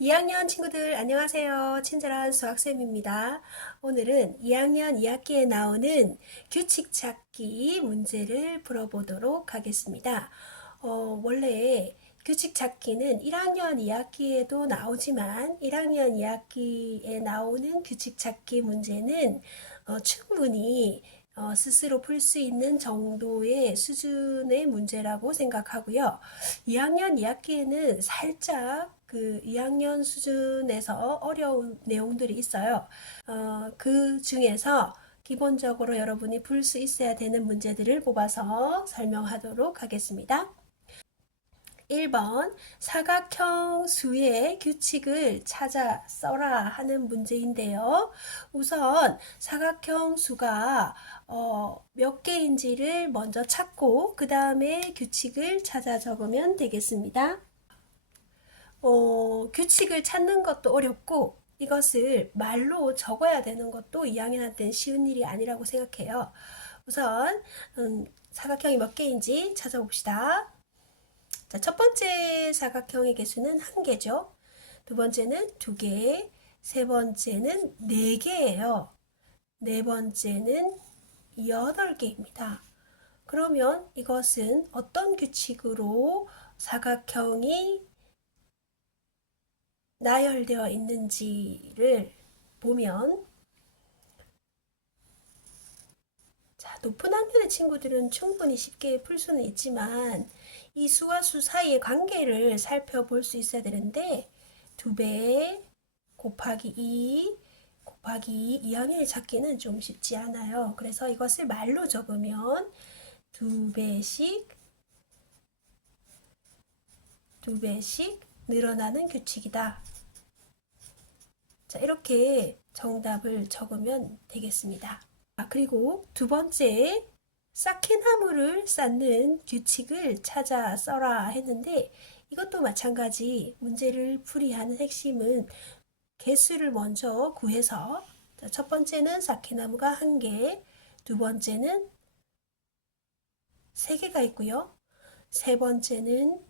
2학년 친구들 안녕하세요. 친절한 수학쌤입니다. 오늘은 2학년 2학기에 나오는 규칙 찾기 문제를 풀어보도록 하겠습니다. 어, 원래 규칙 찾기는 1학년 2학기에도 나오지만 1학년 2학기에 나오는 규칙 찾기 문제는 어, 충분히 어, 스스로 풀 수 있는 정도의 수준의 문제라고 생각하고요. 2학년 2학기에는 살짝 그 2학년 수준에서 어려운 내용들이 있어요. 어, 그 중에서 기본적으로 여러분이 풀 수 있어야 되는 문제들을 뽑아서 설명하도록 하겠습니다. 1번 사각형 수의 규칙을 찾아 써라 하는 문제인데요. 우선 사각형 수가 어, 몇 개인지를 먼저 찾고 그 다음에 규칙을 찾아 적으면 되겠습니다. 어, 규칙을 찾는 것도 어렵고 이것을 말로 적어야 되는 것도 2학년한테는 쉬운 일이 아니라고 생각해요. 우선 음, 사각형이 몇 개인지 찾아봅시다. 자, 첫 번째 사각형의 개수는 한 개죠. 두 번째는 두 개, 세 번째는 네 개예요. 네 번째는 여덟 개입니다. 그러면 이것은 어떤 규칙으로 사각형이 나열되어 있는지를 보면 자, 높은 학년의 친구들은 충분히 쉽게 풀 수는 있지만 이 수와 수 사이의 관계를 살펴볼 수 있어야 되는데 2배 곱하기 2 곱하기 2 2학년의 찾기는 좀 쉽지 않아요. 그래서 이것을 말로 적으면 2배씩 2배씩 늘어나는 규칙이다. 자, 이렇게 정답을 적으면 되겠습니다. 아, 그리고 두 번째, 쌓기나무를 쌓는 규칙을 찾아 써라 했는데 이것도 마찬가지 문제를 풀이하는 핵심은 개수를 먼저 구해서 자, 첫 번째는 쌓기나무가 한 개, 두 번째는 세 개가 있고요. 세 번째는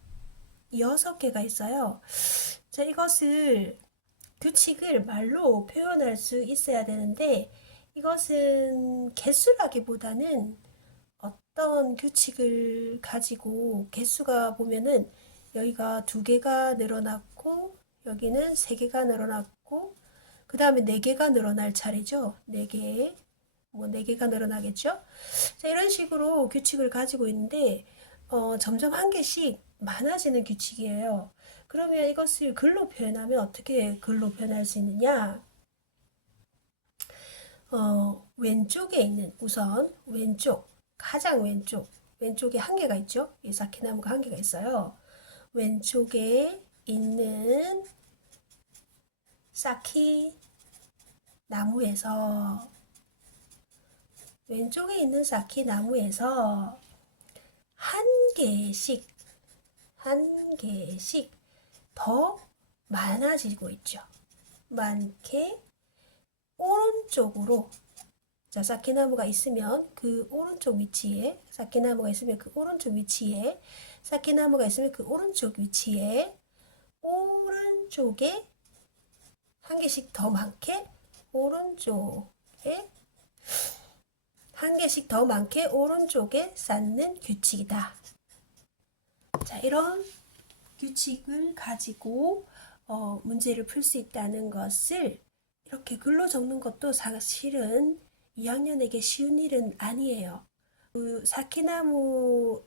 여섯 개가 있어요. 자, 이것을 규칙을 말로 표현할 수 있어야 되는데 이것은 개수라기보다는 어떤 규칙을 가지고 개수가 보면은 여기가 두 개가 늘어났고 여기는 세 개가 늘어났고 그 다음에 네 개가 늘어날 차례죠. 네 개, 뭐 네 개가 늘어나겠죠. 자, 이런 식으로 규칙을 가지고 있는데 어, 점점 한 개씩 많아지는 규칙이에요. 그러면 이것을 글로 표현하면 어떻게 글로 표현할 수 있느냐? 어, 왼쪽에 있는 우선 왼쪽 가장 왼쪽 왼쪽에 한 개가 있죠. 이 사키나무가 한 개가 있어요. 왼쪽에 있는 사키 나무에서 왼쪽에 있는 사키 나무에서 한 개씩 한 개씩 더 많아지고 있죠. 많게 오른쪽으로 자, 사키나무가 있으면 그 오른쪽 위치에 사키나무가 있으면 그 오른쪽 위치에 사키나무가 있으면 그 오른쪽 위치에 오른쪽에 한 개씩 더 많게 오른쪽에 한 개씩 더 많게 오른쪽에 쌓는 규칙이다. 자, 이런 규칙을 가지고 어, 문제를 풀 수 있다는 것을 이렇게 글로 적는 것도 사실은 2학년에게 쉬운 일은 아니에요. 그 사키나무를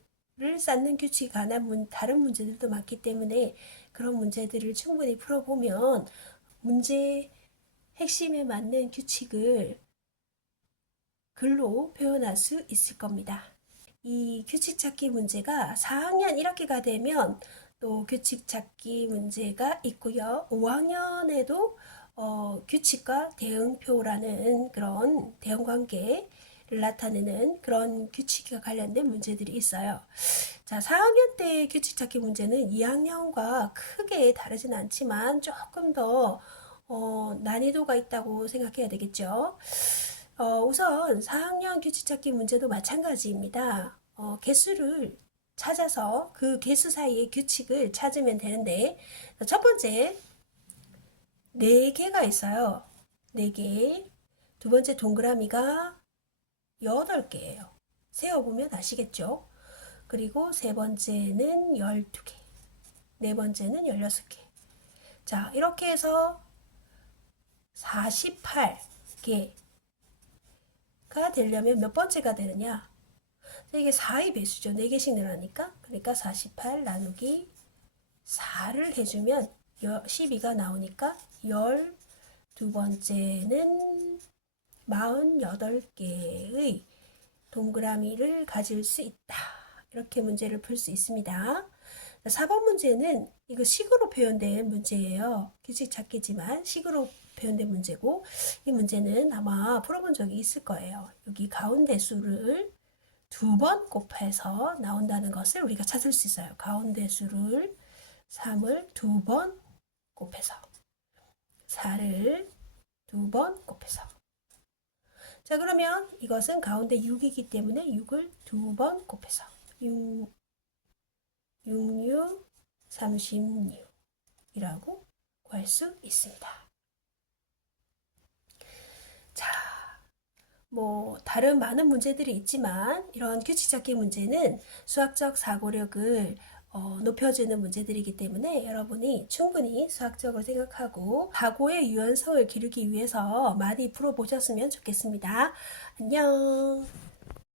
쌓는 규칙에 관한 문, 다른 문제들도 많기 때문에 그런 문제들을 충분히 풀어보면 문제 핵심에 맞는 규칙을 글로 표현할 수 있을 겁니다. 이 규칙 찾기 문제가 4학년 1학기가 되면 또 규칙 찾기 문제가 있고요. 5학년에도 어, 규칙과 대응표라는 그런 대응관계를 나타내는 그런 규칙과 관련된 문제들이 있어요. 자, 4학년 때 규칙 찾기 문제는 2학년과 크게 다르진 않지만 조금 더 어, 난이도가 있다고 생각해야 되겠죠. 어, 우선 4학년 규칙 찾기 문제도 마찬가지입니다. 어, 개수를 찾아서 그 개수 사이의 규칙을 찾으면 되는데 첫 번째 4개가 있어요. 4개. 두 번째 동그라미가 8개예요. 세어보면 아시겠죠? 그리고 세 번째는 12개. 네 번째는 16개. 자, 이렇게 해서 48개 가 되려면 몇 번째가 되느냐? 이게 4의 배수죠. 4개씩 늘어나니까. 그러니까 48 나누기 4를 해주면 12가 나오니까 12번째는 48개의 동그라미를 가질 수 있다. 이렇게 문제를 풀 수 있습니다. 4번 문제는 이거 식으로 표현된 문제예요. 규칙 찾기지만 식으로 표현된 문제고 이 문제는 아마 풀어본 적이 있을 거예요. 여기 가운데 수를 두 번 곱해서 나온다는 것을 우리가 찾을 수 있어요. 가운데 수를 3을 두 번 곱해서 4를 두 번 곱해서 자 그러면 이것은 가운데 6이기 때문에 6을 두 번 곱해서 6, 66, 36이라고 구할 수 있습니다. 자, 뭐 다른 많은 문제들이 있지만 이런 규칙 찾기 문제는 수학적 사고력을 어, 높여주는 문제들이기 때문에 여러분이 충분히 수학적으로 생각하고 사고의 유연성을 기르기 위해서 많이 풀어보셨으면 좋겠습니다. 안녕.